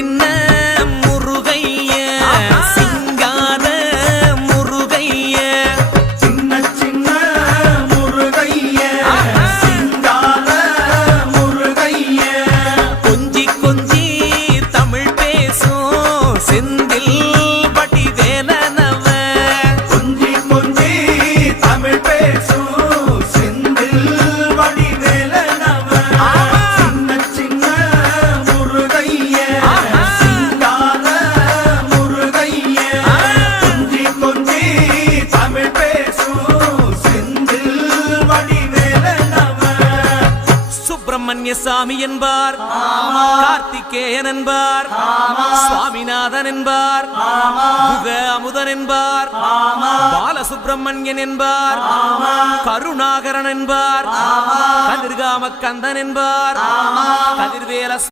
சின்ன முருகைய சிங்கார முருகைய சின்ன சின்ன முருகைய சிங்கார முருகைய கொஞ்சி கொஞ்சி தமிழ் பேசும் செந்தில் பட்டி வேலனவ கொஞ்சி கொஞ்சி தமிழ் பேசும் செந்தில் படி வேலனவ சின்ன சின்ன முருகைய சிங்கார முருகைய கொஞ்சி கொஞ்சி தமிழ் பேசும் செந்தில் படி வேலனவ சுப்பிரமணிய சாமி என்பார் கார்த்திகேயன் என்பார் சுவாமிநாதன் என்பார் முக அமுதன் என்பார் பாலசுப்பிரமணியன் என்பார் கருணாகரன் என்பார் கதிர்காம கந்தன் என்பார் கதிர்வேல